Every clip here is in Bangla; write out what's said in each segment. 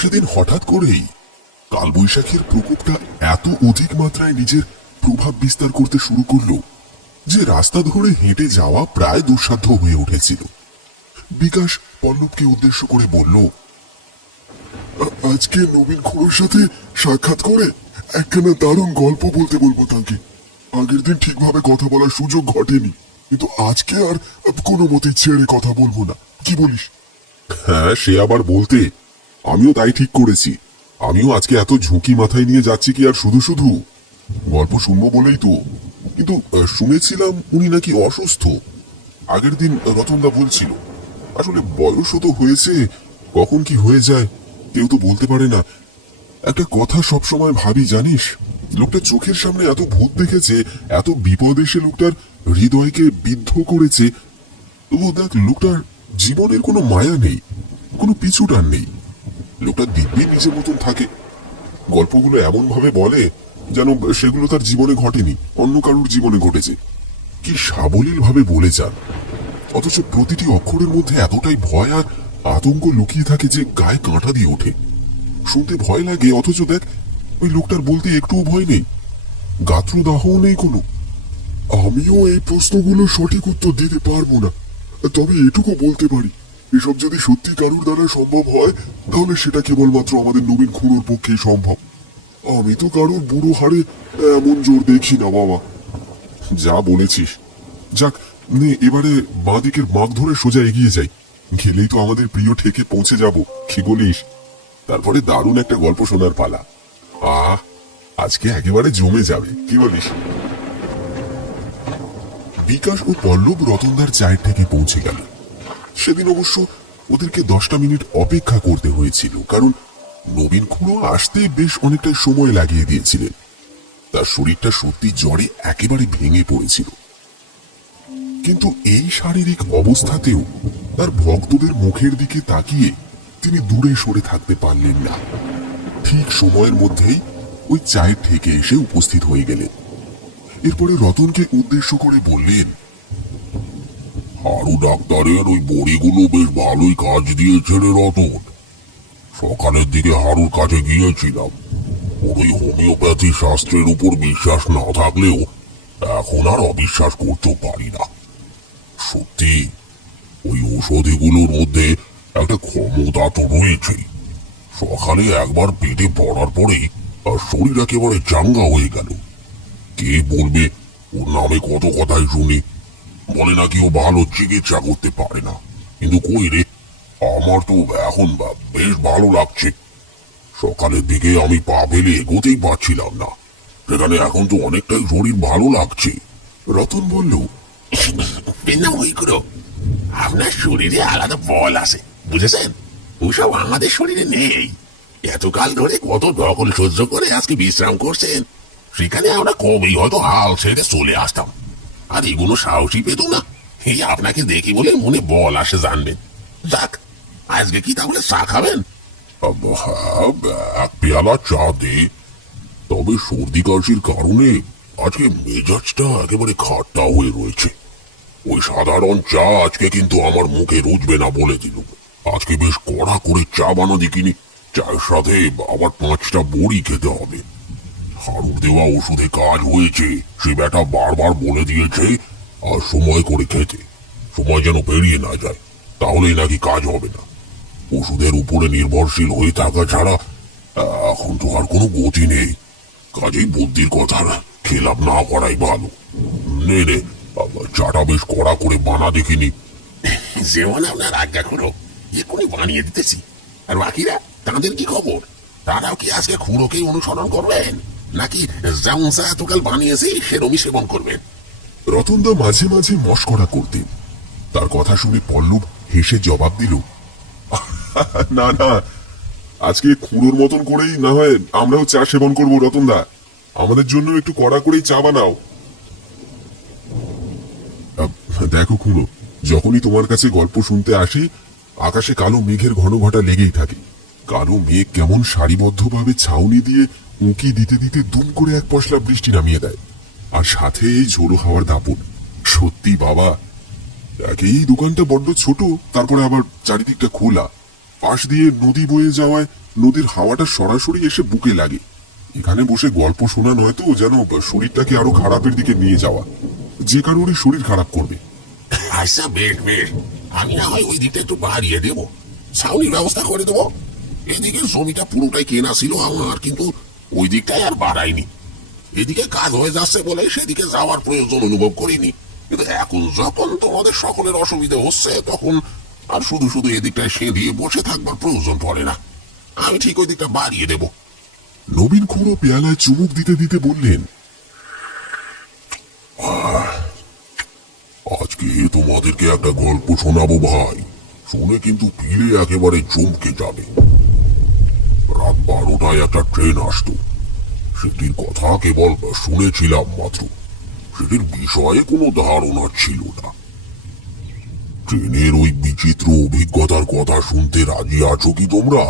সেদিন হঠাৎ করেই কালবৈশাখীর প্রকোপটা এত অধিক মাত্রায় নিজের প্রভাব বিস্তার করতে শুরু করলো যে রাস্তা ধরে হেঁটে যাওয়া প্রায় দুঃসাধ্য হয়ে উঠেছিল। বিকাশ পল্লবকে উদ্দেশ্য করে বলল, আজকে নবীন খুড়োর সাথে সাক্ষাৎ করে একখানা দারুণ গল্প বলতে বলবো তাকে। আগের দিন ঠিকভাবে কথা বলার সুযোগ ঘটেনি, কিন্তু আজকে আর কোনো মতে ছেড়ে কথা বলবো না, কি বলিস? হ্যাঁ, সে আবার বলতে আমিও তাই ঠিক করেছি। আমিও আজকে এত ঝুঁকি মাথায় নিয়ে যাচ্ছি কি আর শুধু শুধু গল্প শুনবো বলেই তো। কিন্তু শুনেছিলাম উনি নাকি অসুস্থ। আগের দিন রতনদা বলছিল। আসলে বয়সও তো হয়েছে, কখন কি হয়ে যায় কেউ তো বলতে পারে না। একটা কথা সবসময় ভাবি জানিস, লোকটা চোখের সামনে এত ভূত দেখেছে, এত বিপদ এসে লোকটার হৃদয়কে বিদ্ধ করেছে, তবু দেখ লোকটার জীবনের কোনো মায়া নেই, কোনো পিছুটান নেই। লোকটা দিব্যি নিজের মতন থাকে। গল্পগুলো এমন ভাবে বলে যেন সেগুলো তার জীবনে ঘটেনি, অন্য কারুর জীবনে ঘটেছে। কি সাবলীল ভাবে বলে যান, অথচ প্রতিটি অক্ষরের মধ্যে এতটাই ভয় আর আতঙ্ক লুকিয়ে থাকে যে গায়ে কাঁটা দিয়ে ওঠে। শুনতে ভয় লাগে, অথচ দেখ ওই লোকটার বলতে একটুও ভয় নেই, গাত্রদাহও নেই কোনো। আমিও এই প্রশ্নগুলো সঠিক উত্তর দিতে পারবো না, তবে এটুকু বলতে পারি, এসব যদি সত্যি কারুর দ্বারা সম্ভব হয় তাহলে সেটা কেবলমাত্র আমাদের নবীন খুড়োর পক্ষেই সম্ভব। আমি তো কারুর বুড়ো হাড়ে এমন জোর দেখি না বাবা। যা বলেছিস। যাক, নে এবারে বাঁদিকের বাঁক ধরে সোজা এগিয়ে যাই, গেলেই তো আমাদের প্রিয় ঠেকে পৌঁছে যাব, কি বলিস? তারপরে দারুণ একটা গল্প শোনার পালা। আজকে একেবারে জমে যাবে, কি বলিস? বিকাশ ও পল্লব রতনদার চায়ের থেকে পৌঁছে গেল। সেদিন অবশ্য ওদেরকে 10টা মিনিট অপেক্ষা করতে হয়েছিল, কারণ নবীন খুড়ো আসতে বেশ অনেকটা সময় লাগিয়ে দিয়েছিলেন। তার শরীরটা সত্যি জ্বরে একেবারে ভেঙে পড়েছিল, কিন্তু এই শারীরিক অবস্থাতেও তার ভক্তদের মুখের দিকে তাকিয়ে তিনি দূরে সরে থাকতে পারলেন না। ঠিক সময়ের মধ্যেই ওই চায়ের ঠেকে এসে উপস্থিত হয়ে গেলেন। এরপরে রতনকে উদ্দেশ্য করে বললেন, হারু ডাক্তারের ওই বড়িগুলো বেশ ভালোই কাজ দিয়েছে রে রতন। সকালের দিকে হারুর কাছে গিয়েছিলাম, ওর ওই হোমিওপ্যাথি শাস্ত্রের উপর বিশ্বাস না থাকলেও এখন আর অবিশ্বাস করতে পারি না। সত্যি ওই ঔষধিগুলোর মধ্যে একটা ক্ষমতা তো রয়েছে। সকালে একবার পেটে পড়ার পরেই শরীর একেবারে চাঙ্গা হয়ে গেল। কে বলবে, ওর নামে কত কথাই শুনি, বলে নাকি ও ভালো চিকিৎসা করতে পারে না, কিন্তু কই রে, আমার তো এখন বেশ ভালো লাগছে। সকালের দিকে আমি পা ফেলে এগোতেই পারছিলাম না, সেখানে এখন তো অনেকটাই শরীর ভালো লাগছে। রতন বলল, আপনার শরীরে আলাদা বল আছে, বুঝেছেন? ওসব আমাদের শরীরে নেই। এতকাল ধরে কত দখল সহ্য করে আজকে বিশ্রাম করছেন, সেখানে আমরা কবেই হয়তো হাল ছেড়ে চলে আসতাম। আর এগুলো সাহসী পেত না। এই আপনাকে দেখি বলে মনে বল আসে, জানবেন। যাক, আজকে কি তাহলে চা খাবেন? এক পেয়ালা চা দে। তবে সর্দি কাশির কারণে আজকে মেজাজটা একেবারে খাট্টা হয়ে রয়েছে। ওই সাধারণ চা আজকে কিন্তু আমার মুখে রুজবে না বলে দিল। আজকে বেশ কড়া করে চা বানা দেখিনি, চায়ের সাথে আবার 5টা বড়ি খেতে হবে। হারুর দেওয়া ওষুধে কাজ হয়েছে, সে বেটা বারবার বলে দিয়েছে আর সময় করে খেতে, সময় যেন পেরিয়ে না যায়, তাহলেই নাকি কাজ হবে না। ওষুধের উপরে নির্ভরশীল হয়ে থাকা ছাড়া এখন তো আর কোনো গতি নেই। কাজেই বুদ্ধির কথা খেলাপ না করাই ভালো। নে নে, চাটা বেশ কড়া করে বানা দেখিনি। যেমন আপনার আজ্ঞা করো, এক্ষুনি বানিয়ে দিতেছি। আর বাকিরা, তাদের কি খবর? তারাও কি আজকে খুড়োকেই অনুসরণ করবেন, নাকি যেমন চা এতকাল বানিয়েছি সেরমই সেবন করবেন? রতনদা মাঝে মাঝে মশকরা করতেন। তার কথা শুনে পল্লব হেসে জবাব দিল, না না, আজকে খুড়োর মতন করেই না হয় আমরাও চা সেবন করবো। রতনদা, আমাদের জন্য একটু কড়া করেই চা বানাও। দেখো খুড়ো, যখনই তোমার কাছে গল্প শুনতে আসি, আকাশে কালো মেঘের ঘন ঘটা লেগেই থাকে। কালো মেঘ কেমন সারিবদ্ধভাবে ছাউনি দিয়ে উঁকি দিতে দিতে দুম করে এক পশলা বৃষ্টি নামিয়ে দেয়, আর সাথে এই ঝোড়ো হাওয়ার দাপট। সত্যি বাবা, এই দোকানটা বড্ড ছোট, তারপরে আবার চারিদিকটা খোলা, পাশ দিয়ে নদী বয়ে যাওয়ায় নদীর হাওয়াটা সরাসরি এসে বুকে লাগে। এখানে বসে গল্প শোনা নয় তো, যেন শরীরটাকে আরো খারাপের দিকে নিয়ে যাওয়া, যে কারোরই শরীর খারাপ করবে। আচ্ছা বেশ বেশ, আমি না হয় ওই দিকটা একটু বাড়িয়ে দেবো, ছাউনির ব্যবস্থা করে দেবো। এদিকে জমিটা পুরোটাই কেনা ছিল আমার, কিন্তু ওই দিকটাই আর বাড়াইনি। এদিকে কাজ হয়ে যাচ্ছে বলে সেদিকে যাওয়ার প্রয়োজন অনুভব করিনি, কিন্তু এখন যখন তোমাদের সকলের অসুবিধা হচ্ছে তখন আর শুধু শুধু এদিকটায় সেঁধিয়ে বসে থাকবার প্রয়োজন পড়ে না। আমি ঠিক ওই দিকটা বাড়িয়ে দেবো। নবীন খুঁড়ো পেয়ালায় চুমুক দিতে দিতে বললেন, আজকে তোমাদেরকে একটা গল্প শোনাবো ভাই, শুনে কিন্তু ফিরে একেবারে চমকে যাবে। রাত 12টায় একটা ট্রেন আসতো, সেটির কথা কেবল শুনেছিলাম মাত্র, সেটির বিষয়ে কোনো ধারণা ছিল না। ট্রেনের ওই বিচিত্র অভিজ্ঞতার কথা শুনতে রাজি আছো কি তোমরা?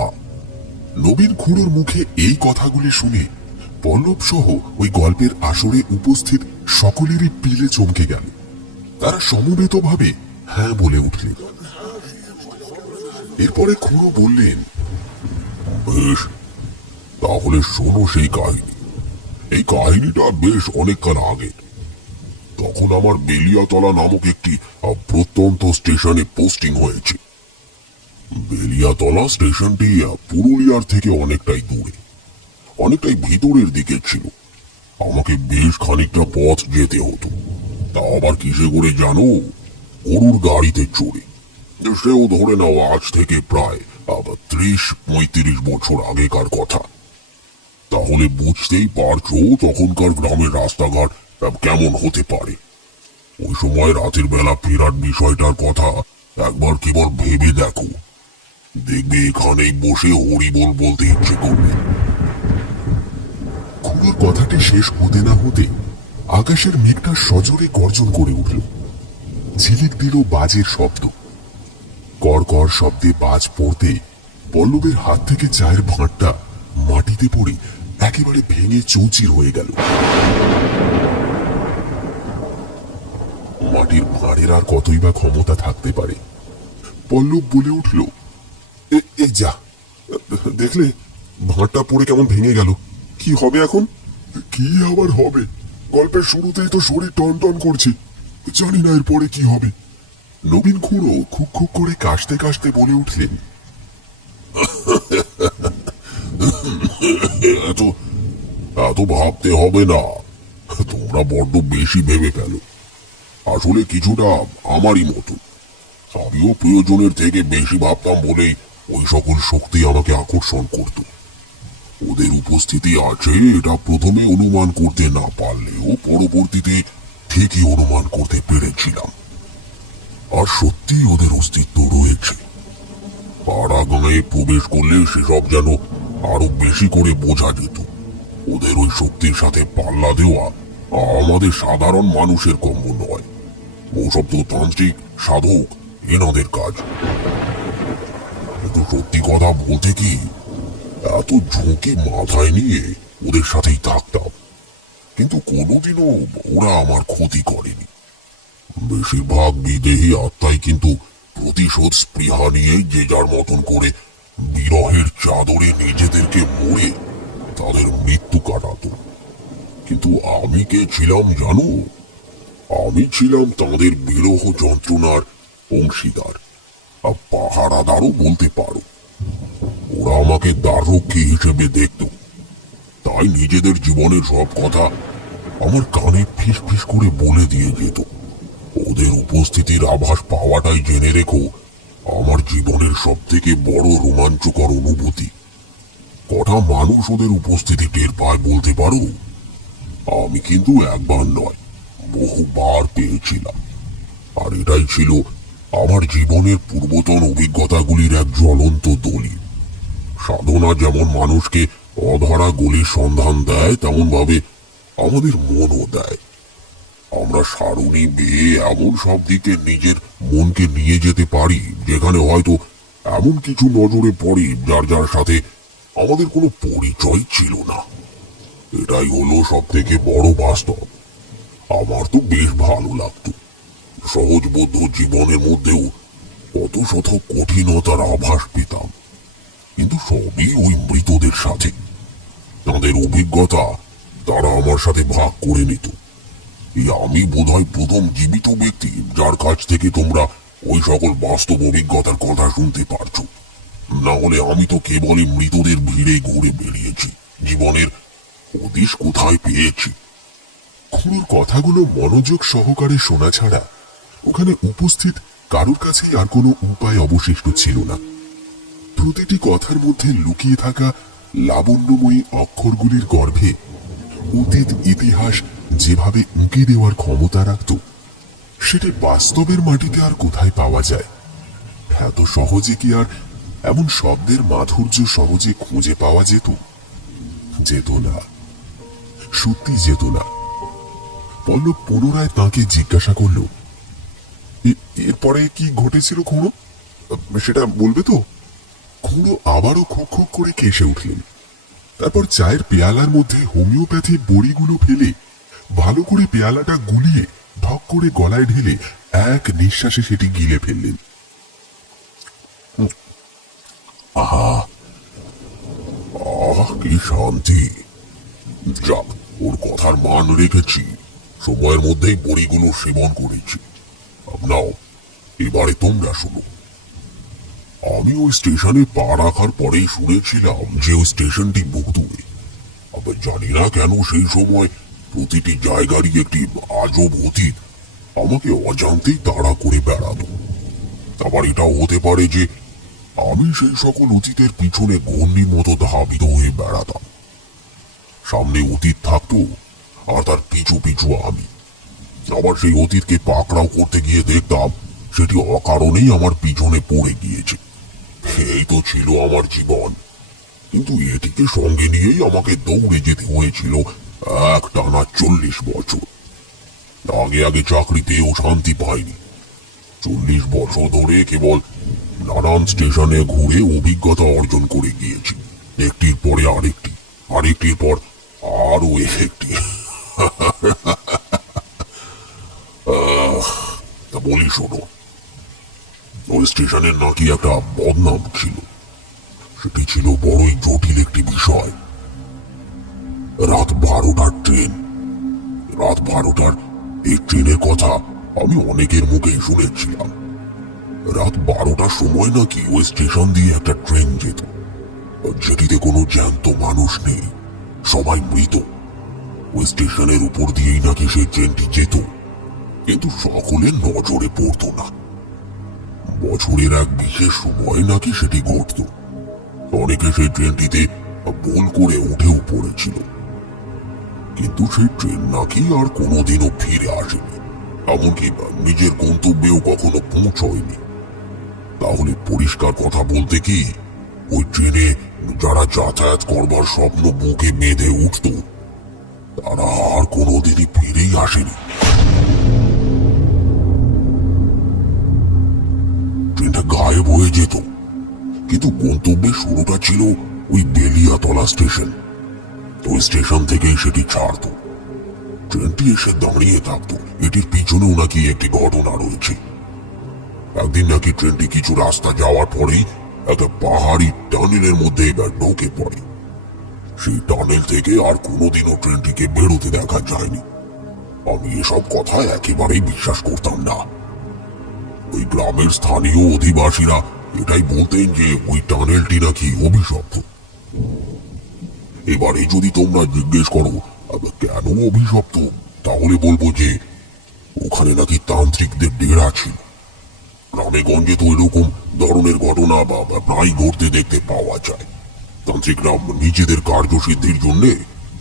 নবীন খুঁড়োর মুখে এই কথাগুলি শুনে পল্লব সহ ওই গল্পের আসরে উপস্থিত সকলেরই পিলে চমকে গেল। তারা সমবেতভাবে হ্যাঁ বলে উঠলেন। এরপরে খুঁড়ো বললেন, বেশ, তাহলে শোনো সেই কাহিনী। এই কাহিনীটা বেশ অনেকক্ষণ আগে। তখন আমার বেলিয়াতলা নামক একটি প্রত্যন্ত স্টেশনে পোস্টিং হয়েছে। বেলিয়াতলা স্টেশনটি পুরুলিয়ার থেকে অনেকটাই দূরে, অনেকটাই ভিতরের দিকে ছিল। আমাকে বেশ খানিকটা পথ যেতে হতো, তা আবার কিসে করে জানো? গরুর গাড়িতে চড়ে। সেও ধরে নাও আজ থেকে প্রায় 30-35 বছর আগেকার কথা। তাহলে বুঝতেই পারছো তখনকার গ্রামের রাস্তাঘাট কেমন হতে পারে। ওই সময় রাতের বেলা ফেরার বিষয়টার কথা একবার কেবল ভেবে দেখো, দেখবে এখানেই বসে হরিবোল বলতে ইচ্ছে করবে। খুঁড়োর কথাটি শেষ হতে না হতে আকাশের মেঘটা সজোরে গর্জন করে উঠল। ঝিলিক দিল বাজের শব্দ। কড় কড় শব্দে বাজ পড়তে পল্লবের হাত থেকে চায়ের ভাঁড়টা মাটিতে পড়ে একেবারে ভেঙে চৌচির হয়ে গেল। মাটির ভাঁড়ের আর কতই বা ক্ষমতা থাকতে পারে। পল্লব বলে উঠল, এই যা, দেখলে ভাঁড়টা পড়ে কেমন ভেঙে গেল। কি হবে এখন? কি আবার হবে? গল্পের শুরুতেই তো শরীর টনটন করছে, জানি না এরপরে কি হবে। নবীন খুঁড়ো খুক খুক করে কাশতে কাশতে বলে উঠলেন, এত এত ভাবতে হবে না, তোমরা বড্ড বেশি ভেবে ফেলো। আসলে কিছুটা আমারই মতো, আমিও প্রিয়জনের থেকে বেশি ভাবতাম বলেই ওই সকল শক্তি আমাকে আকর্ষণ করত। ওদের উপস্থিতি আছে এটা প্রথমে অনুমান করতে না পারলেও পরবর্তীতে ঠিকই অনুমান করতে পেরেছিলাম। আর সত্যি ওদের অস্তিত্ব রয়েছে। পাড়া গাঁয়ে প্রবেশ করলে সেসব যেন আরো বেশি করে বোঝা যেত। ওদের ওই শক্তির সাথে পাল্লা দেওয়া আমাদের সাধারণ মানুষের কর্ম নয়। ওসব তো তান্ত্রিক সাধক এনাদের কাজ। কিন্তু সত্যি কথা বলতে কি, এত ঝুঁকি মাথায় নিয়ে ওদের সাথেই থাকতাম, কিন্তু কোনোদিনও ওরা আমার ক্ষতি করেনি। বেশিরভাগ বিদেহী আত্মাই কিন্তু প্রতিশোধ স্পৃহা নিয়ে যে যার মতন করে বিরহের চাদরে নিজেদেরকে মুড়ে তাদের মৃত্যু কাটাতো। কিন্তু আমি কে ছিলাম জানো? আমি ছিলাম তাদের বিরহ যন্ত্রণার অংশীদার, আর পাহারাদারও বলতে পারো। ওরা আমাকে দ্বাররক্ষী হিসেবে দেখত, তাই নিজেদের জীবনের সব কথা আমার কানে ফিস ফিস করে বলে দিয়ে যেত। ওদের উপস্থিতির আভাস পাওয়াটাই জেনে রেখো আমার জীবনের সব থেকে বড় রোমাঞ্চকর অনুভূতি। কটা মানুষ ওদের উপস্থিতি টের পায় বলতে পারো? আমি কিন্তু একবার নয়, বহুবার পেয়েছিলাম। আর এটাই ছিল আমার জীবনের পূর্বতন অভিজ্ঞতাগুলির এক জ্বলন্ত দলিল। সাধনা যেমন মানুষকে অধরা গলির সন্ধান দেয়, তেমন ভাবে আমাদের মনও দেয়। আমরা সারণী বেয়ে এমন সব দিকে নিজের মনকে নিয়ে যেতে পারি যেখানে হয়তো এমন কিছু নজরে পড়ে যার যার সাথে আমাদের কোনো পরিচয় ছিল না। এটাই হলো সব থেকে বড় বাস্তব। আমার তো বেশ ভালো লাগতো। সহজবোধ্য জীবনের মধ্যেও কত শত কঠিনতার আভাস পেতাম, কিন্তু সবই ওই মৃতদের সাথে। তাদের অভিজ্ঞতা তারা আমার সাথে ভাগ করে নিত। এই আমি বোধহয় প্রথম জীবিত ব্যক্তি যার কাছ থেকে তোমরা ওই সকল বাস্তব অভিজ্ঞতার কথা শুনতে পারছো। না হলে আমি তো কেবলই মৃতদের ভিড়ে ঘুরে বেরিয়েছি, জীবনের হদিশ কোথায় পেয়েছি। খুড়োর কথাগুলো মনোযোগ সহকারে শোনা ছাড়া ওখানে উপস্থিত কারোর কাছেই আর কোনো উপায় অবশিষ্ট ছিল না। প্রতিটি কথার মধ্যে লুকিয়ে থাকা লাবণ্যময়ী অক্ষরগুলির গর্ভে অতীত ইতিহাস যেভাবে উঁকি দেওয়ার ক্ষমতা রাখত, সেটা বাস্তবের মাটিতে আর কোথায় পাওয়া যায়? এত সহজে কি আর এমন শব্দের মাধুর্য সহজে খুঁজে পাওয়া যেত? যেত না, সত্যি যেত না। পল্লব পুনরায় তাকে জিজ্ঞাসা করল, এরপরে কি ঘটেছিল খুড়ো, সেটা বলবে তো? খুড়ো আবারও খোক খোক করে কেসে উঠলেন। তারপর চায়ের পেয়ালার মধ্যে হোমিওপ্যাথি বড়িগুলো ফেলে ভালো করে পেয়ালাটা গুলিয়ে ঢক করে গলায় ঢেলে এক নিঃশ্বাসে সেটি গিলে ফেললেন। আহা, আহ, কি শান্তি! যাক, ওর কথার মান রেখেছি, সময়ের মধ্যেই বড়িগুলো সেবন করেছি। নাও, এবারে তোমরা শোনো। আমি ওই স্টেশনে পা রাখার পরেই শুনেছিলাম যে ওই স্টেশনটি বহু দূরে। আবার জানি না কেন সেই সময় প্রতিটি জায়গারই একটি আজব অতীত আমাকে অজান্তেই তাড়া করে বেড়াতো। আবার এটাও হতে পারে যে আমি সেই সকল অতীতের পিছনে ঘূর্ণির মতো ধাবিত হয়ে বেড়াতাম। সামনে অতীত থাকতো আর তার পিছু পিছু আমি। আবার সেই অতীতকে পাকড়াও করতে গিয়ে দেখতাম সেটি অকারণেই আমার পিছনে পড়ে গিয়েছে। এই তো ছিল আমার জীবন, কিন্তু এটিকে সঙ্গে নিয়েই আমাকে দৌড়ে যেতে হয়েছিল একটানা 40 বছর। আগে আগে চাকরি পেয়েও শান্তি পাইনি। 40 বছর ধরে কেবল নানান স্টেশনে ঘুরে অভিজ্ঞতা অর্জন করে গিয়েছি, একটির পরে আরেকটি, আরেকটির পর আরো একটি। তা বলি শোনো, ওই স্টেশনের নাকি একটা বদনাম ছিল। সেটি ছিল বড়ই জটিল একটি বিষয়। রাত 12টার ট্রেন। রাত 12টার এই ট্রেনের কথা আমি অনেকের মুখেই শুনেছিলাম। রাত 12টার সময় নাকি ওই স্টেশন দিয়ে একটা ট্রেন যেত, যেটিতে কোনো জ্যান্ত মানুষ নেই, সবাই মৃত। ওই স্টেশনের উপর দিয়েই নাকি সেই ট্রেনটি যেত, কিন্তু সকলের নজরে পড়তো না। বছরের এক বিশেষ সময় নাকি সেটি ঘটত। অনেকে সেই ট্রেনটিতে ভুল করে উঠেও পড়েছিল, কিন্তু সেই ট্রেন নাকি আর কোনোদিনও ফিরে আসেনি, এমনকি নিজের গন্তব্যেও কখনো পৌঁছয়নি। তাহলে পরিষ্কার কথা বলতে কি, ওই ট্রেনে যারা যাতায়াত করবার স্বপ্ন বুকে বেঁধে উঠত, তারা আর কোনোদিনই ফিরেই আসেনি। ট্রেনটা গায়েব হয়ে যেত, কিন্তু গন্তব্যের শুরুটা ছিল ওই বেলিয়াতলা স্টেশন। ওই স্টেশন থেকেই সেটি ছাড়ত। ট্রেনটি এসে দাঁড়িয়ে থাকতো। এটির পিছনেও নাকি একটি ঘটনা রয়েছে। একদিন নাকি ট্রেনটি কিছু রাস্তা যাওয়ার পরেই একটা পাহাড়ি টানেলের মধ্যে ঢুকে পড়ে। সেই টানেল থেকে আর কোনোদিনও ট্রেনটিকে বেরোতে দেখা যায়নি। আমি এসব কথা একেবারেই বিশ্বাস করতাম না। ওই গ্রামের স্থানীয় অধিবাসীরা এটাই বলতেন যে ওই টানেলটি নাকি অভিশপ্ত। এবারে যদি তোমরা জিজ্ঞেস করো কেন অভিশপ্ত, তাহলে বলবো যে ওখানে নাকি তান্ত্রিকদের ডেরা ছিল। গ্রামে গঞ্জে তো এরকম ধরনের ঘটনা প্রায় ঘটতে দেখতে পাওয়া যায়। তান্ত্রিকরা নিজেদের কার্যসিদ্ধির জন্য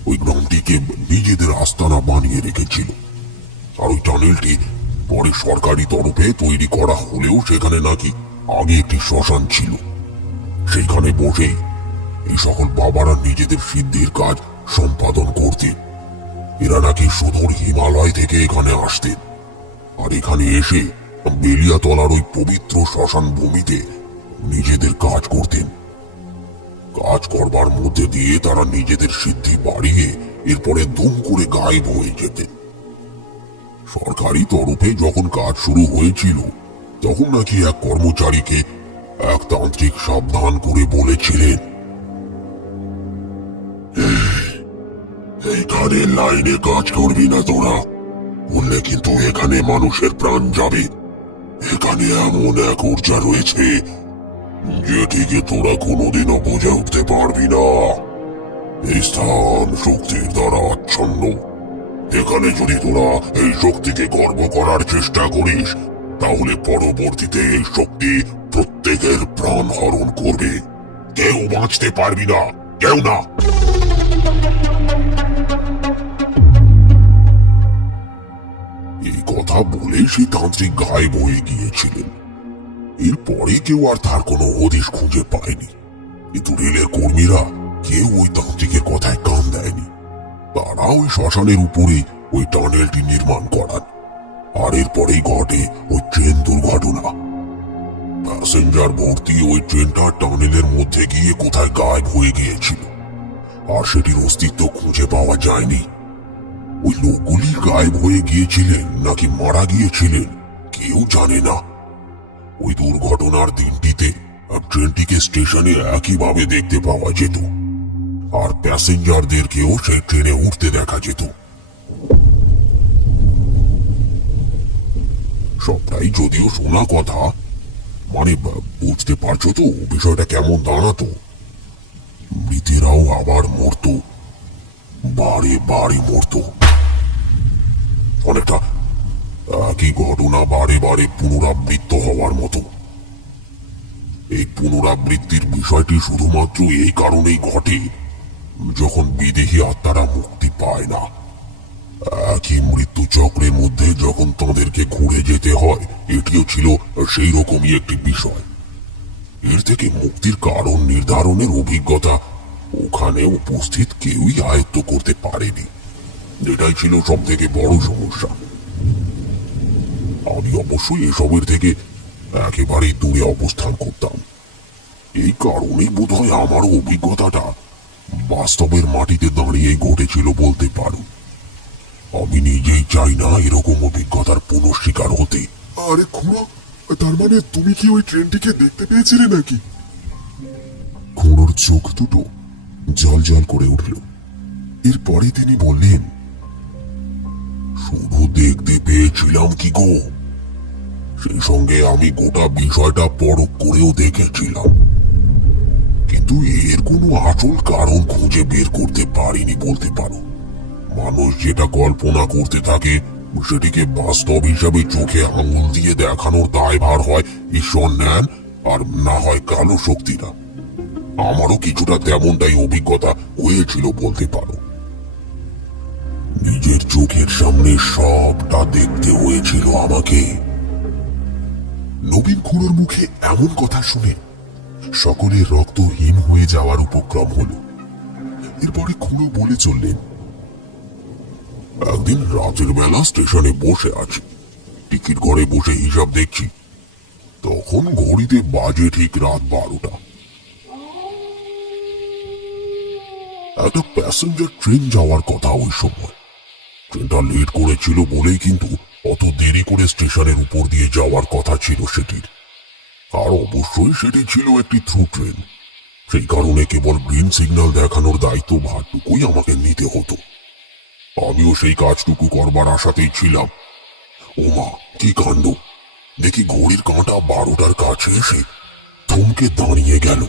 ওই গ্রামটিকে নিজেদের আস্তানা বানিয়ে রেখেছিল। আর ওই টানেলটি পরে সরকারি তরফে তৈরি করা হলেও সেখানে নাকি আগে একটি শ্মশান ছিল। সেইখানে বসেই এই সকল বাবারা নিজেদের সিদ্ধির কাজ সম্পাদন করতেন। এরা নাকি সুদূর হিমালয় থেকে এখানে আসতেন, আর এখানে এসে বেলিয়াতলার ওই পবিত্র শ্মশান ভূমিতে নিজেদের কাজ করতেন। কাজ করবার মধ্যে দিয়ে তারা নিজেদের সিদ্ধি বাড়িয়ে এরপরে দুম করে গায়েব হয়ে যেতেন। সরকারি তরফে যখন কাজ শুরু হয়েছিল, তখন নাকি এক কর্মচারীকে এক তান্ত্রিক সাবধান করে বলেছিলেন, এইখানে লাইনে কাজ করবি না তোরা, বললে কিন্তু এখানে মানুষের প্রাণ যাবে। এখানে এমন এক ঊর্জা রয়েছে যেটিকে তোরা কোনোদিনও বুঝে উঠতে পারবি না। এই স্থান শক্তির দ্বারা আচ্ছন্ন। এখানে যদি তোরা এই শক্তিকে গর্ব করার চেষ্টা করিস, তাহলে পরবর্তীতে এই শক্তি প্রত্যেকের প্রাণ হরণ করবে। কেউ বাঁচতে পারবি না, কেউ না। এই কথা বলে সেই তান্ত্রিক গায়েব হয়ে গিয়েছিলেন। এরপরে কেউ আর তার কোনো হদিশ খুঁজে পায়নি। কিন্তু রেলের কর্মীরা কেউ ওই তান্ত্রিকের কথায় কান দেয়নি। তারা ওই শ্মশানের উপরে ওই টানেলটি নির্মাণ করান। আর এরপরেই ঘটে ওই ট্রেন দুর্ঘটনা। প্যাসেঞ্জার ভর্তি ওই ট্রেনটা টানেলের মধ্যে গিয়ে কোথায় গায়েব হয়ে গিয়েছিল, আর সেটির অস্তিত্ব খুঁজে পাওয়া যায়নি। ওই লোকগুলি গায়েব হয়ে গিয়েছিলেন নাকি মারা গিয়েছিলেন কেউ জানে না। ওই দুর্ঘটনার দিনটিতে ট্রেনটিকে স্টেশনে একইভাবে দেখতে পাওয়া যেত, আর প্যাসেঞ্জারদেরকেও সেই ট্রেনে উঠতে দেখা যেত। সবটাই যদিও শোনা কথা, মানে বুঝতে পারছো তো বিষয়টা কেমন দাঁড়াতো। মৃতেরাও আবার মরতো, বারে বারে মরতো। অনেকটা একই ঘটনা বারে বারে পুনরাবৃত্ত হওয়ার মতো। এই পুনরাবৃত্তির বিষয়টি শুধুমাত্র এই কারণেই ঘটে যখন বিদেহী আত্মারা মুক্তি পায় না। একই মৃত্যু চক্রের মধ্যে যখন তাদেরকে ঘুরে যেতে হয়, এটিও ছিল সেই রকমই একটি বিষয়। এর থেকে মুক্তির কারণ নির্ধারণের অভিজ্ঞতা ওখানে উপস্থিত কেউই আয়ত্ত করতে পারেনি। এটাই ছিল সব থেকে বড় সমস্যা। আমি অবশ্যই এসবের থেকে একেবারেই দূরে অবস্থান করতাম। এই কারণেই বোধহয় আমারও অভিজ্ঞতাটা বাস্তবের মাটিতে দাঁড়িয়ে ঘটেছিল বলতে পারো। আমি নিজেই চাই না এরকম অভিজ্ঞতার পুনঃশিকার হতে। আরে খুড়ো, তার মানে তুমি কি ওই ট্রেনটিকে দেখতে পেয়েছিলে নাকি? খুড়োর চোখ দুটো জল জল করে উঠল। এরপরে তিনি বললেন, শুধু দেখতে পেয়েছিলাম কি গো, সেই সঙ্গে আমি গোটা বিষয়টা পরখ করেও দেখেছিলাম। কিন্তু এর কোনো আসল কারণ খুঁজে বের করতে পারিনি বলতে পারো। মানুষ যেটা কল্পনা করতে থাকে সেটিকে বাস্তব হিসাবে চোখে আঙুল দিয়ে দেখানোর দায়ভার হয় ঈশ্বর নেন, আর না হয় কালো শক্তিরা। আমারও কিছুটা তেমনটাই অভিজ্ঞতা হয়েছিল বলতে পারো। নিজের চোখের সামনে সবটা দেখতে হয়েছিল আমাকে। নবীন খুড়োর মুখে এমন কথা শুনে সকলের রক্ত হিম হয়ে যাওয়ার উপক্রম হলো। এরপরে খুড়ো বলে চললেন, একদিন রাতের বেলা স্টেশনে বসে আছি, টিকিট ঘরে বসে হিসাব দেখছি। তখন ঘড়িতে বাজে ঠিক রাত 12টা। একটা প্যাসেঞ্জার ট্রেন যাওয়ার কথা ওই সময়। ট্রেনটা লেট করেছিল বলেই কিন্তু অত দেরি করে স্টেশনের উপর দিয়ে যাওয়ার কথা ছিল সেটির। আর অবশ্যই সেটি ছিল একটি থ্রু ট্রেন। সেই কারণে কেবল গ্রিন সিগন্যাল দেখানোর দায়িত্ব ভারটুকুই আমাকে নিতে হতো। আমিও সেই কাজটুকু করবার আশাতেই ছিলাম। ওমা, কি কাণ্ড! দেখি ঘড়ির কাঁটা 12টার কাছে এসে থমকে দাঁড়িয়ে গেল।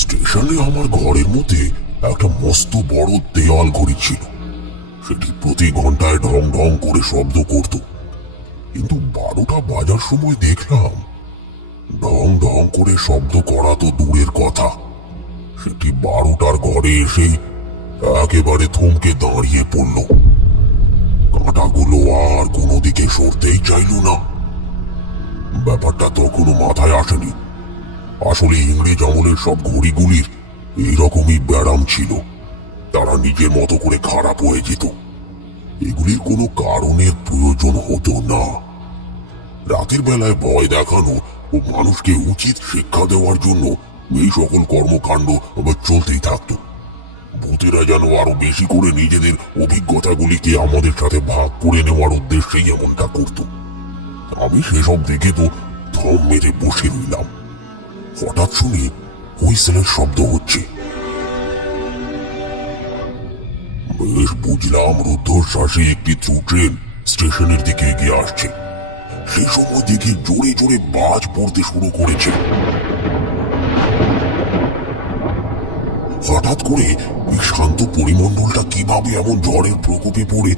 স্টেশনে আমার ঘরের মধ্যে একটা মস্ত বড় দেওয়াল ঘড়ি ছিল। সেটি প্রতি ঘন্টায় ঢং ঢং করে শব্দ করত। কিন্তু 12টা বাজার সময় দেখলাম ঢং ঢং করে শব্দ করা তো দূরের কথা, সেটি 12টার ঘরে এসেই একেবারে থমকে দাঁড়িয়ে পড়ল। কাঁটাগুলো আর কোনো দিকে সরতেই চাইল না। ব্যাপারটা তখনও মাথায় আসেনি। আসলে ইংরেজ আমলের সব ঘড়িগুলির এইরকমই ব্যারাম ছিল। তারা নিজের মতো করে খারাপ হয়ে যেত। এগুলির কোনো কারণের প্রয়োজন হতো না। রাতের বেলায় ভয় দেখানো ও মানুষকে উচিত শিক্ষা দেওয়ার জন্য এই সকল কর্মকাণ্ড চলতেই থাকতো। ভূতেরা যেন আরো বেশি করে নিজেদের অভিজ্ঞতাগুলিকে আমাদের সাথে ভাগ করে নেওয়ার উদ্দেশ্যেই এমনটা করত। আমি সেসব দেখে তো থম মেরে বসে রইলাম। হঠাৎ শুনি হুইসেলের শব্দ হচ্ছে। বেশ বুঝলাম রুদ্ধশ্বাসে একটি থ্রু ট্রেন স্টেশনের দিকে এগিয়ে আসছে। সেই সময় দেখি জোরে জোরে বাজ পড়তে শুরু করেছে। হঠাৎ করে এই শান্ত পরিমণ্ডলটা কিভাবে এমন ঝড়ের প্রকোপে পড়ে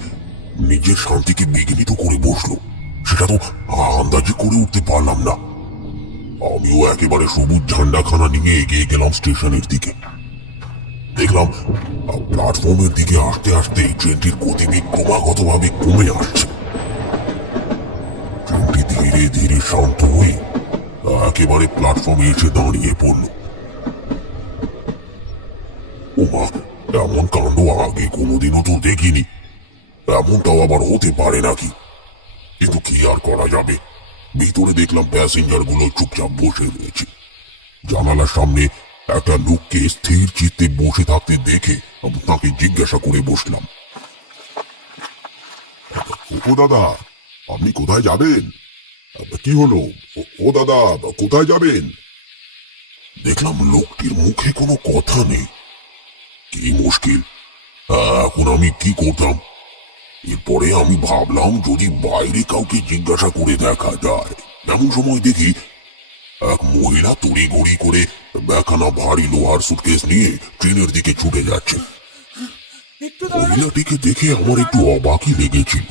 নিজের শান্তিকে বিঘ্নিত করে বসলো, সেটা তো আন্দাজি করে উঠতে পারলাম না। আমিও একেবারে সবুজ ঝান্ডাখানা নিয়ে এগিয়ে গেলাম স্টেশনের দিকে। দেখলাম প্ল্যাটফর্মের দিকে আসতে আসতে ট্রেনটির গতিবেগ ক্রমাগতভাবে কমে আসছে। ট্রেনটি ধীরে ধীরে শান্ত হয়ে একেবারে প্ল্যাটফর্মে এসে দাঁড়িয়ে পড়ল। ওমা, এমন কাণ্ড আগে কোনোদিনও তো দেখিনি। এমনটাও আবার হতে পারে নাকি? কিন্তু কি আর করা যাবে, ভিতরে দেখলাম প্যাসেঞ্জার গুলো চুপচাপ বসে রয়েছে। জানালার সামনে একটা লোককে স্থির চিত্তে বসে থাকতে দেখে তাকে জিজ্ঞাসা করে বসলাম। ও দাদা, আপনি কোথায় যাবেন? কি হলো? ও দাদা, কোথায় যাবেন? দেখলাম লোকটির মুখে কোনো কথা নেই। কি মুশকিল, এখন আমি কি করতাম? এরপরে আমি ভাবলাম যদি বাইরে কাউকে জিজ্ঞাসা করে দেখা যায়। এমন সময় দেখি এক মহিলা তড়িঘড়ি করে একখানা ভারী লোহার সুটকেস নিয়ে ট্রেনের দিকে ছুটে যাচ্ছে। মহিলাটিকে দেখে আমার একটু অবাকই লেগেছিল,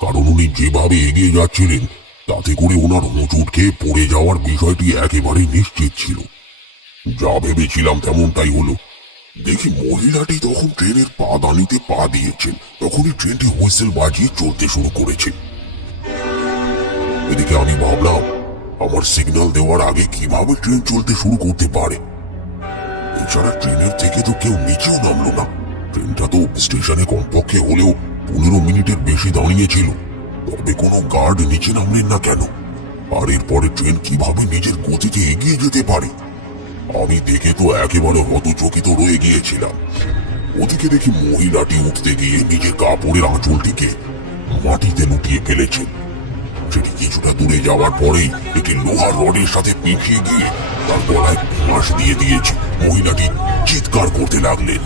কারণ উনি যেভাবে এগিয়ে যাচ্ছিলেন তাতে করে ওনার হোঁচট খেয়ে পড়ে যাওয়ার বিষয়টি একেবারে নিশ্চিত ছিল। যা ভেবেছিলাম তেমনটাই হলো। দেখি মহিলাটি তখন ট্রেনের পাদানিতে পা দিয়েছেন, তখনই ট্রেনটি হুইসেল বাজিয়ে চলতে শুরু করেছে। এদিকে আমি ভাবলাম আমার সিগন্যাল দেওয়ার আগে কিভাবে ট্রেন চলতে শুরু করতে পারে। এছাড়া ট্রেনের থেকে তো কেউ নিচেও নামলো না। ট্রেনটা তো স্টেশনে কমপক্ষে হলেও 15 মিনিটের বেশি দাঁড়িয়েছিল, তবে কোনো গার্ড নিচে নামলেন না কেন? আর এরপরে ট্রেন কিভাবে নিজের গতিতে এগিয়ে যেতে পারে? আমি দেখে তো একেবারে হতচকিত রয়ে গিয়েছিলাম। ওদিকে দেখি মহিলাটি উঠতে গিয়ে নিজের কাপড়ের আঁচলটিকে মাটিতে লুটিয়ে ফেলেছেন। সেটি কিছুটা দূরে যাওয়ার পরেই একটি লোহার রডের সাথে পিছিয়ে গিয়ে তার গলায় ফাঁস দিয়ে দিয়েছে। মহিলাটি চিৎকার করতে লাগলেন।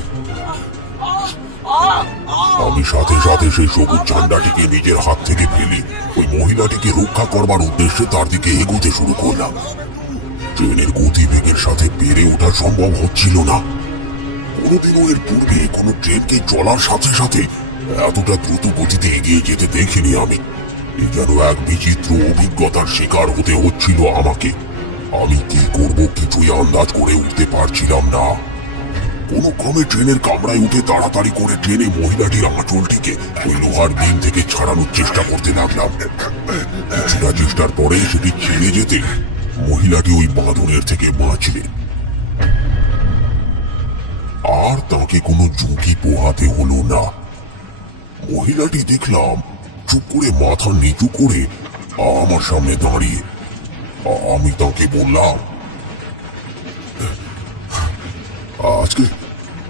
আমি সাথে সাথে সেই সবুজ ঝান্ডাটিকে নিজের হাত থেকে ফেলে ওই মহিলাটিকে রক্ষা করবার উদ্দেশ্যে তার দিকে এগোতে শুরু করলাম। ট্রেনের গতিবেগের সাথে পেরে ওঠা সম্ভব হচ্ছিল না। কোনোদিনও এর পূর্বে কোনো ট্রেনকে চলার সাথে সাথে এতটা দ্রুত গতিতে এগিয়ে যেতে দেখিনি আমি। এ যেন এক বিচিত্র অভিজ্ঞতার শিকার হতে হচ্ছিল আমাকে। আমি কি করব কিছুই আন্দাজ করে উঠতে পারছিলাম না। কোনো ক্রমে ট্রেনের কামরায় উঠে তাড়াতাড়ি করে ট্রেনে মহিলাটির আঁচলটিকে ওই লোহার বিম থেকে ছাড়ানোর চেষ্টা করতে লাগলাম। কিছুটা চেষ্টার পরে সেটি ছিঁড়ে যেতে মহিলাটি ওই বাঁধনের থেকে বাঁচলেন। আর তাকে কোনো ঝুঁকি পোহাতে হলো না। মহিলাটি দেখলাম চুপ করে মাথা নিচু করে আমার সামনে দাঁড়িয়ে। আমি তাকে বললাম,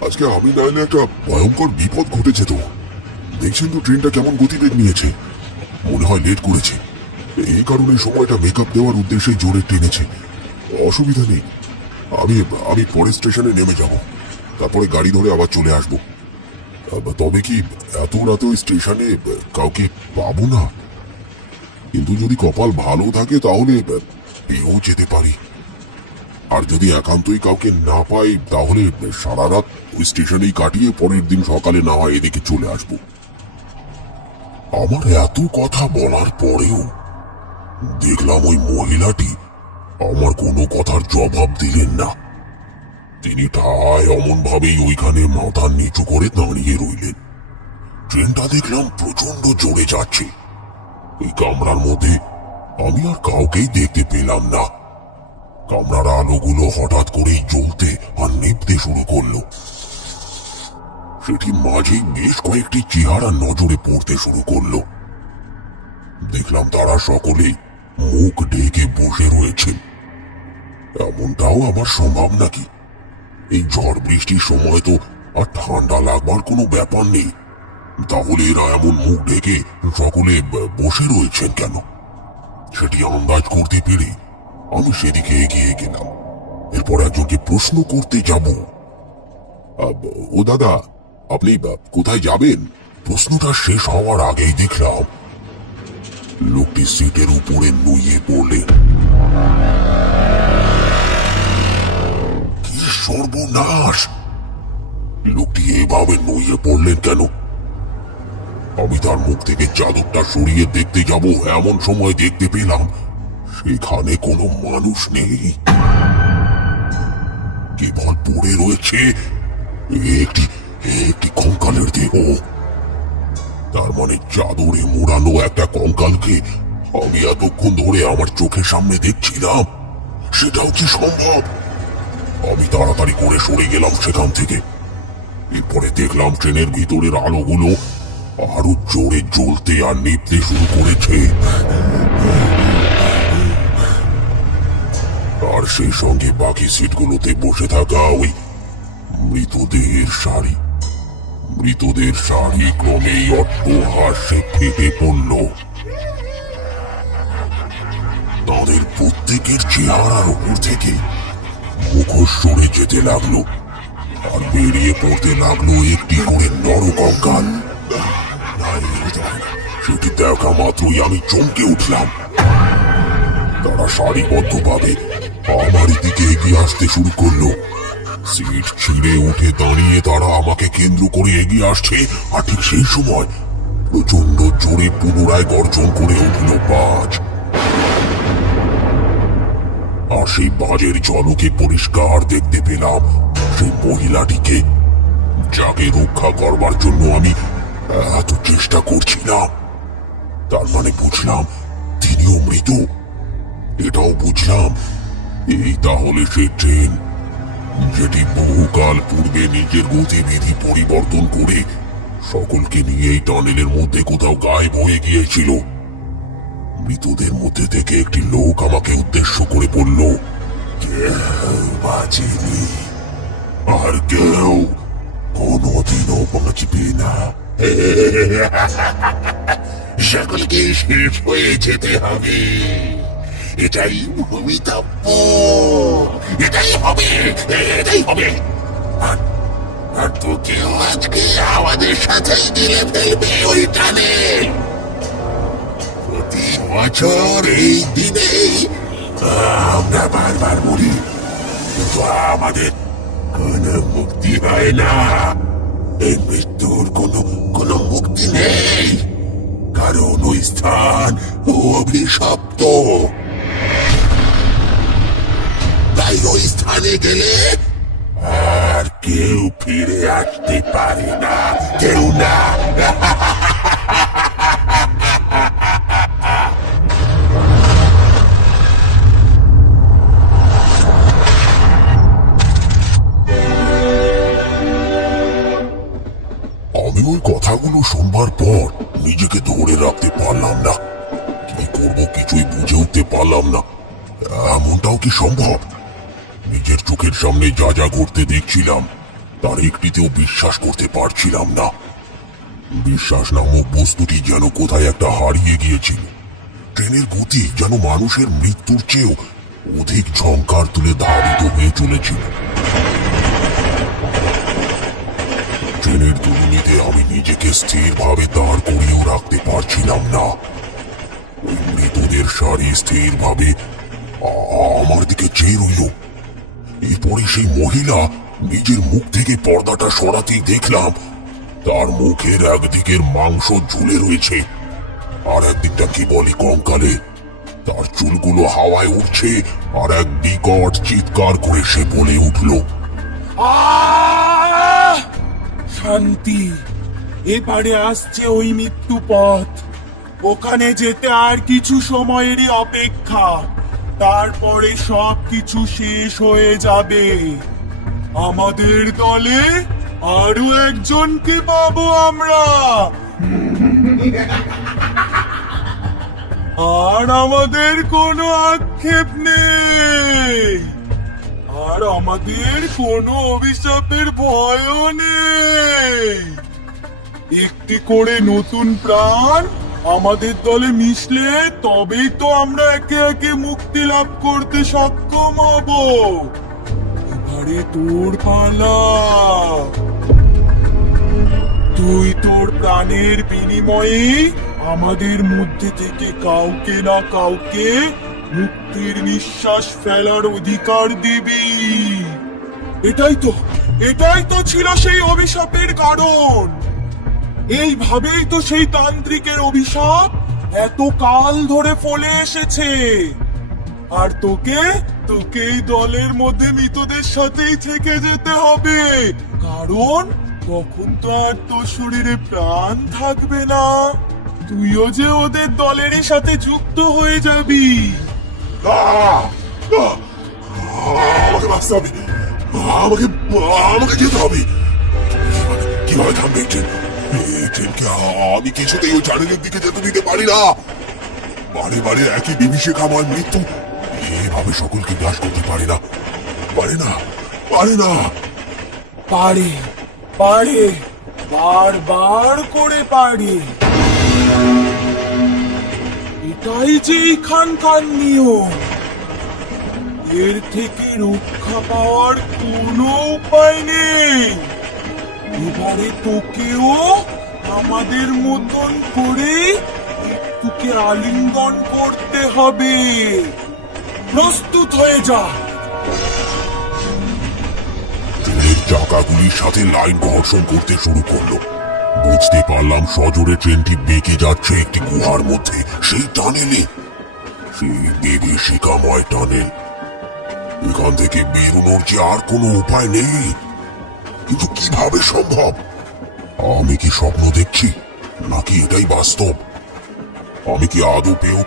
আজকে আমি নাইলে একটা ভয়ঙ্কর বিপদ ঘটেছে তো। দেখছেন তো ট্রেনটা কেমন গতিবেগ নিয়েছে। মনে হয় লেট করেছে, এই কারণে সময়টা মেকআপ দেওয়ার উদ্দেশ্যে জোরে টেনেছে। অসুবিধা নেই, আমি পরের স্টেশনে নেমে যাব, তারপরে গাড়ি ধরে আবার চলে আসবো। তবে কি এত রাতে ওই স্টেশনে কাউকে পাবো না? কিন্তু যদি কপাল ভালো থাকে তাহলে পেয়েও যেতে পারি। আর যদি একান্তই কাউকে না পাই তাহলে সারা রাত ওই স্টেশনেই কাটিয়ে পরের দিন সকালে না হয় এদিকে চলে আসবো। আমার এত কথা বলার পরেও দেখলাম ওই মহিলাটি আমার কোনো কথার জবাব দিলেন না। তিনি ঠায় অমন ভাবেই ওইখানে মাথা নিচু করে দাঁড়িয়ে রইলেন। ট্রেনটা দেখলাম প্রচন্ড জোরে যাচ্ছে। ওই কামরার মধ্যে আমি আর কাউকেই দেখতে পেলাম না। কামরার আলোগুলো হঠাৎ করেই জ্বলতে আর নিভতে শুরু করলো। সেটি মাঝেই বেশ কয়েকটি চেহারা নজরে পড়তে শুরু করলো। দেখলাম তারা সকলে মুখ ঢেকে বসে রয়েছেন। এমনটাও আমার সম্ভব নাকি? এই ঝড় বৃষ্টির সময় তো আর ঠান্ডা লাগবার কোনো ব্যাপার নেই, তাহলে এরা এমন মুখ ঢেকে সকলে বসে রয়েছেন কেন? সেটি আন্দাজ করতে পেরে আমি সেদিকে এগিয়ে গেলাম। এরপর একজনকে প্রশ্ন করতে যাব। ও দাদা, আপনি কোথায় যাবেন? প্রশ্নটা শেষ হওয়ার আগেই দেখলাম লোকটি সিটের উপরে নুয়ে পড়লেন। কি সর্বনাশ! লোকটি এভাবে নুয়ে পড়লেন কেন? আমি তার মুখ থেকে চাদরটা সরিয়ে দেখতে যাব, এমন সময় দেখতে পেলাম সেখানে কোনো মানুষ নেই, কেবল পড়ে রয়েছে একটি একটি কঙ্কালের দেহ। তার মানে চাদরে মোড়ানো একটা কঙ্কালকে আমি এতক্ষণ ধরে আমার চোখের সামনে দেখছিলাম। সেটাও কি সম্ভব? আমি তাড়াতাড়ি করে সরে গেলাম সেখান থেকে। এরপরে দেখলাম ট্রেনের ভিতরের আলোগুলো আরো জোরে জ্বলতে আর নিভতে শুরু করেছে, আর সেই সঙ্গে বাকি সিটগুলোতে বসে থাকা ওই মৃতদেহের সারি ক্রমেই অট্টহাস্যে ফেটে পড়ল। তাদের প্রত্যেকের চেহারার উপর থেকে মুখোশ সরে যেতে লাগলো, আর বেরিয়ে পড়তে লাগলো একটি করে নরকঙ্কাল। সেটি দেখা মাত্রই আমি চমকে উঠলাম। তারা সারিবদ্ধভাবে আমারই দিকে এগিয়ে আসতে শুরু করলো। সিট ছিঁড়ে উঠে দাঁড়িয়ে তারা আমাকে কেন্দ্র করে এগিয়ে আসছে, আর ঠিক সেই সময় প্রচন্ড জোরে পুনরায় গর্জন করে উঠল বাজ। আর সেই বাজের ঝলকে পরিষ্কার দেখতে পেলাম সেই মহিলাটিকে, যাকে রক্ষা করবার জন্য আমি এত চেষ্টা করছিলাম। তার মানে বুঝলাম তিনিও মৃত। এটাও বুঝলাম এই তাহলে সেই ট্রেন যেটি বহুকাল পূর্বে নিজের গতিবিধি পরিবর্তন করে সকলকে নিয়ে এই টানেলের মধ্যে কোথাও গায়েব হয়ে গিয়েছিল। মৃতদের মধ্যে থেকে একটি লোক আমাকে উদ্দেশ্য করে বলল, কেউ বাঁচেনি, আর কেউ কোনোদিনও বাঁচবে না। সকলকে শেষ হয়ে যেতে হবে, এটাই ভূমিতব্য, এটাই হবে। আর তোকেও আজকে আমাদের সাথেই দিলে ফেলবে ওই টানেল। প্রতি বছর এই দিনেই আমরা বারবার মরি, কিন্তু আমাদের কোনো মুক্তি হয় না। এই মৃত্যুর কোনো মুক্তি নেই, কারণ ওই স্থান অভিশপ্ত। তাই ওই স্থানে গেলে আর কেউ ফিরে আসতে পারে না, কেউ না। আমি ওই কথাগুলো শুনবার পর নিজেকে ধরে রাখতে পারলাম না। কি করব কিছুই বুঝে উঠতে পারলাম না। এমনটাও কি সম্ভব? নিজের চোখের সামনে যা যা ঘটতে দেখছিলাম তার একটিতেও বিশ্বাস করতে পারছিলাম না। বিশ্বাস নামক বস্তুটি যেন কোথায় একটা হারিয়ে গিয়েছিল। ট্রেনের গতি যেন মানুষের মৃত্যুর চেয়েও অধিক ঝংকার তুলে ধাবিত হয়ে চলেছিল। ট্রেনের দুর্নীতিতে আমি নিজেকে স্থিরভাবে দাঁড় করিয়েও রাখতে পারছিলাম না। ওই মৃতদের সারি স্থিরভাবে আমার দিকে চেয়ে রইল। এরপরে সেই মহিলা নিজের মুখ থেকে পর্দাটা সরাতেই দেখলাম তার মুখের একদিকের মাংস ঝুলে রয়েছে, আর একদিকটা কেবলই কঙ্কালে। তার চুলগুলো হাওয়ায় উঠছে, আর এক বিকট চিৎকার করে সে বলে উঠল, শান্তি, এবারে আসছে ওই মৃত্যু পথ। ওখানে যেতে আর কিছু সময়েরই অপেক্ষা, তারপরে সব কিছু শেষ হয়ে যাবে। আমাদের দলে আরো একজনকে পাবো আমরা, আর আমাদের কোনো আক্ষেপ নেই, আর আমাদের কোনো অভিশাপের ভয়ও নেই। একটি করে নতুন প্রাণ আমাদের দলে মিশলে তবেই তো আমরা একে একে মুক্তি লাভ করতে সক্ষম হব। এবারে তোর পালা। তুই তোর প্রাণের বিনিময়ে আমাদের মধ্যে থেকে কাউকে না কাউকে মুক্তির নিঃশ্বাস ফেলার অধিকার দিবি। এটাই তো ছিল সেই অভিশাপের কারণ। এইভাবেই তো সেই তান্ত্রিকের অভিশাপ এত কাল ধরে ফলে এসেছে। আর তোকে এই দলের মধ্যে মৃতদের সাথেই থেকে যেতে হবে, কারণ তখন তো আর তোর শরীরে প্রাণ থাকবে না। তুইও যে ওদের দলের সাথে যুক্ত হয়ে যাবি। আমাকে বাঁচতে হবে, আমাকে যেতে হবে। কিভাবে থামবে এই ট্রেন? এই ট্রেনকে আমি কিছুতেই ওই টানেলের দিকে যেতে দিতে পারি না। বারে বারে একই বিভীষিকাময় মৃত্যু এভাবে সকলকে গ্রাস করতে পারে না। পারে, বারবার করে পারে। এটাই যে এখানকার নিয়ম। এর থেকে রক্ষা পাওয়ার কোনো উপায় নেই। এবারে তোকেও আমাদের মতন করে একটুকে আলিঙ্গন করতে হবে। প্রস্তুত হয়ে যা। ট্রেনের চাকাগুলির সাথে লাইন ঘর্ষণ করতে শুরু করলো। বুঝতে পারলাম সজোরে ট্রেনটি বেঁকে যাচ্ছে একটি গুহার মধ্যে, সেই টানেলে। সেই বিভীষিকাময় টানেল। এখান থেকে বেরোনোর যে আর কোনো উপায় নেই। কিন্তু কিভাবে সম্ভব? আমি কি স্বপ্ন দেখছি, নাকি এটাই বাস্তব? আমি কি আদৌ পেও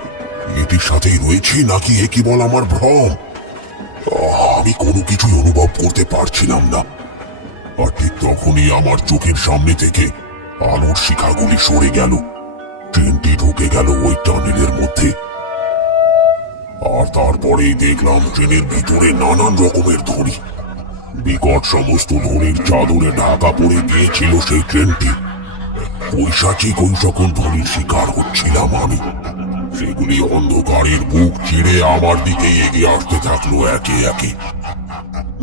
এটির সাথেই রয়েছি, নাকি এ কেবল আমার ভ্রম? আমি কোনো কিছুই অনুভব করতে পারছিলাম না। আর ঠিক তখনই আমার চোখের সামনে থেকে আলোর শিখাগুলি সরে গেল। ট্রেনটি ঢুকে গেল ওই টানেলের মধ্যে। আর তারপরেই দেখলাম ট্রেনের ভিতরে নানান রকমের ধরি। বিকট সমস্ত ধরির চাদরে ঢাকা পড়ে গিয়েছিল সেই ট্রেনটি। পৈশাচিক ওই সকল ধরির শিকার হচ্ছিলাম আমি। সেগুলি অন্ধকারের বুক চিরে আমার দিকে এগিয়ে আসতে থাকলো একে একে।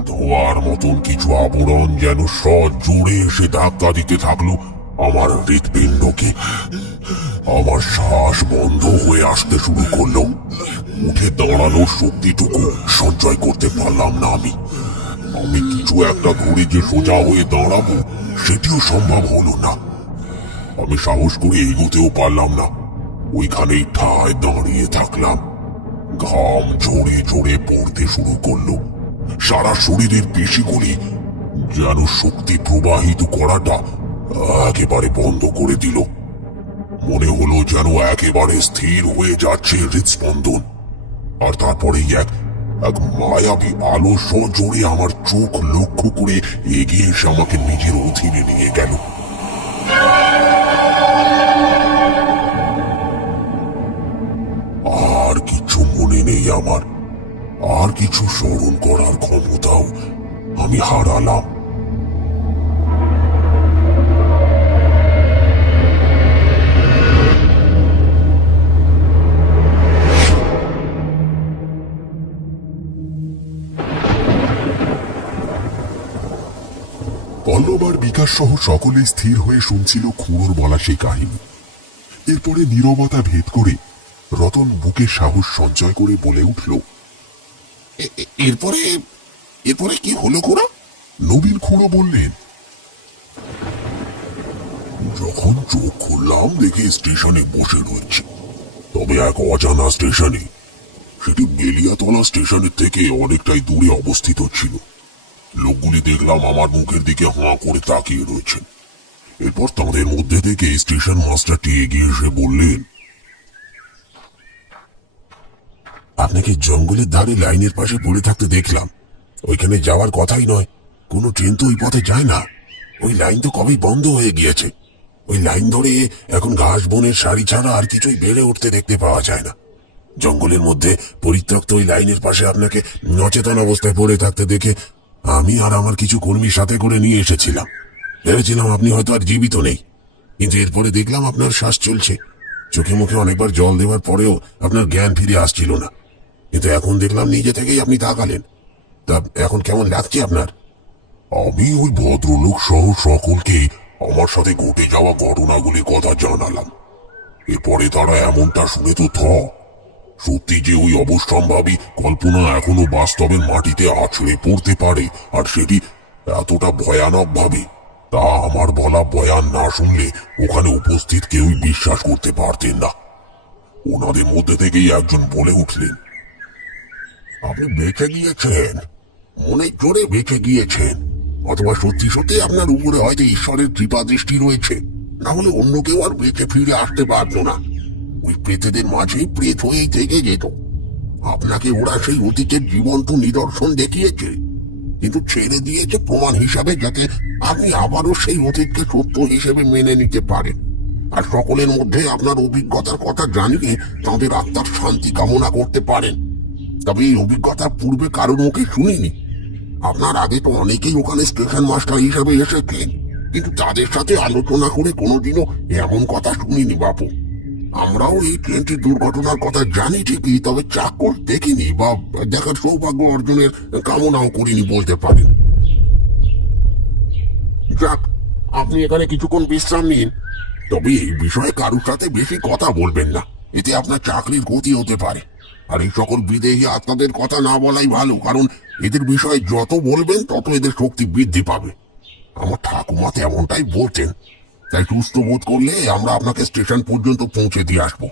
ধোয়ার মতন কিছু আবরণ যেন সজোরে এসে ধাক্কা দিতে থাকলো আমার হৃৎপিণ্ডকে। আমার শ্বাস বন্ধ হয়ে আসতে শুরু করলো। উঠে দাঁড়ানোর শক্তিটুকু সঞ্চয় করতে পারলাম না আমি। কিছু একটা ধরে যে সোজা হয়ে দাঁড়াবো সেটিও সম্ভব হলো না। আমি সাহস করে এগোতেও পারলাম না। ওইখানেই ঠায় দাঁড়িয়ে থাকলাম। ঘাম ঝরে ঝরে পড়তে শুরু করলো। সারা শরীরের পেশিগুলি যেন শক্তি প্রবাহিত করাটা একেবারে বন্ধ করে দিল। মনে হলো যেন একেবারে স্থির হয়ে যাচ্ছে হৃদস্পন্দন। আর তারপরেই এক মায়াবী আলো সজোরে আমার চোখ লক্ষ্য করে এগিয়ে এসে আমাকে নিজের অধীনে নিয়ে গেল। আর কিছু মনে নেই আমার। আর কিছু স্মরণ করার ক্ষমতাও আমি হারালাম। পল্লব আর বিকাশ সহ সকলেই স্থির হয়ে শুনছিল খুড়োর বলা সেই কাহিনী। এরপরে নীরবতা ভেদ করে রতন বুকে সাহস সঞ্চয় করে বলে উঠল, এরপরে কি হলো খুড়া? নবীন খুড়ো বললেন, যখন চোখ খুললাম দেখে স্টেশনে বসে রয়েছে, তবে এক অজানা স্টেশনে। সেটি বেলিয়াতলা স্টেশনের থেকে অনেকটাই দূরে অবস্থিত ছিল। লোকগুলি দেখলাম আমার মুখের দিকে হাঁ করে তাকিয়ে রয়েছেন। এরপর তাদের মধ্যে থেকে স্টেশন মাস্টারটি এগিয়ে এসে বললেন, আপনাকে জঙ্গলের ধারে লাইনের পাশে পড়ে থাকতে দেখলাম। ওইখানে যাওয়ার কথাই নয়, কোনো ট্রেন তো ওই পথে যায় না। ওই লাইন তো কবেই বন্ধ হয়ে গিয়েছে। ওই লাইন ধরে এখন ঘাস বনের সারি ছাড়া আর কিছুই বেড়ে উঠতে দেখতে পাওয়া যায় না। জঙ্গলের মধ্যে পরিত্যক্ত ওই লাইনের পাশে আপনাকে অচেতন অবস্থায় পড়ে থাকতে দেখে আমি আর আমার কিছু কর্মী সাথে করে নিয়ে এসেছিলাম। ভেবেছিলাম আপনি হয়তো আর জীবিত নেই, কিন্তু এরপরে দেখলাম আপনার শ্বাস চলছে। চোখে মুখে অনেকবার জল দেওয়ার পরেও আপনার জ্ঞান ফিরে আসছিল না, কিন্তু এখন দেখলাম নিজে থেকেই আপনি তাকালেন। তা এখন কেমন লাগছে আপনার? আমি ওই ভদ্রলোক সহ সকলকে আমার সাথে ঘটে যাওয়া ঘটনাগুলির কথা জানালাম। এরপরে তারা এমনটা শুনে তো সত্যি যে ওই অবশ্যম্ভাবী কল্পনা এখনো বাস্তবের মাটিতে আছড়ে পড়তে পারে, আর সেটি এতটা ভয়ানক ভাবে, তা আমার বলা বয়ান না শুনলে ওখানে উপস্থিত কেউই বিশ্বাস করতে পারতেন না। ওনাদের মধ্যে থেকেই একজন বলে উঠলেন, আপনি বেঁচে গিয়েছেন, মনে জোরে বেঁচে গিয়েছেন, অথবা সত্যি সত্যি আপনার উপরে হয়তো ঈশ্বরের কৃপা দৃষ্টি রয়েছে, না হলে অন্য কেউ আর বেঁচে ফিরে আসতে পারতো না। ওই প্রেতেদের মাঝেই প্রেত হয়েই থেকে যেত। আপনাকে ওরা সেই অতীতের জীবন্ত নিদর্শন দেখিয়েছে, কিন্তু ছেড়ে দিয়েছে প্রমাণ হিসাবে, যাতে আপনি আবারও সেই অতীতকে সত্য হিসেবে মেনে নিতে পারেন, আর সকলের মধ্যে আপনার অভিজ্ঞতার কথা জানিয়ে তাদের আত্মার শান্তি কামনা করতে পারেন। তবে এই অভিজ্ঞতা পূর্বে কারোর মুখে শুনিনি। আপনার আগে তো অনেকেই ওখানে স্টেশন মাস্টার হিসেবে এসেছেন, কিন্তু তাদের সাথে আলোচনা করে কোনোদিনও এমন কথা শুনিনি বাপু। আমরাও এই ট্রেনটির দুর্ঘটনার কথা জানি ঠিকই, তবে চাক্ষুষ দেখিনি বা দেখার সৌভাগ্য অর্জনের কামনাও করিনি বলতে পারেন। যাক, আপনি এখানে কিছুক্ষণ বিশ্রাম নিন, তবে এই বিষয়ে কারোর সাথে বেশি কথা বলবেন না, এতে আপনার চাকরির ক্ষতি হতে পারে। আর এই সকল বিদেহী আত্মাদের কথা না বলাই ভালো, কারণ এদের বিষয়ে যত বলবেন তত এদের শক্তি বৃদ্ধি পাবে। আমার ঠাকুমা তেমনটাই বলতেন, তাই সুস্থ বোধ করলে আমরা আপনাকে স্টেশন পর্যন্ত পৌঁছে দিয়ে আসবো।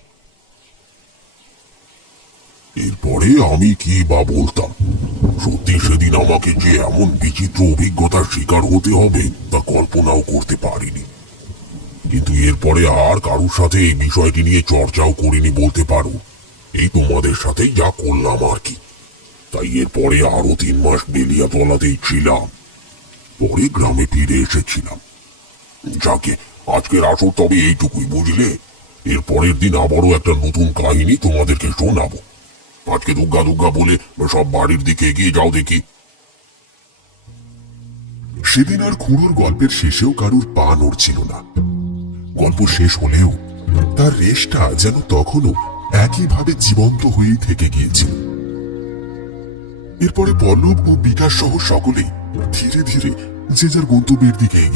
এরপরে আমি কি বা বলতাম। সত্যি সেদিন আমাকে যে এমন বিচিত্র অভিজ্ঞতার শিকার হতে হবে তা কল্পনাও করতে পারিনি। কিন্তু এরপরে আর কারোর সাথে এই বিষয়টি নিয়ে চর্চাও করিনি বলতে পারো। এই তোমাদের সাথে যা করলাম আর কি। তাই এরপরে আরো 3 মাস বেলিয়াতলাতেই ছিলাম, পরে গ্রামে ফিরে এসেছিলাম। যাকে আজকের আসর তবে এইটুকুই, বুঝলে। এর পরের দিন আবারও একটা নতুন কাহিনী তোমাদেরকে শোনাবো। আজকে দুগ্গা দুগ্গা বলে সব বাড়ির দিকে এগিয়ে যাও দেখি। সেদিন আর খুড়োর গল্পের শেষেও কারুর পা নড়ছিল না। গল্প শেষ হলেও তার রেশটা যেন তখনও একইভাবে জীবন্ত হয়েই থেকে গিয়েছিল। এরপরে পল্লব ও বিকাশ সহ সকলেই ধীরে ধীরে যে যার গন্তব্যের দিকে এগিয়ে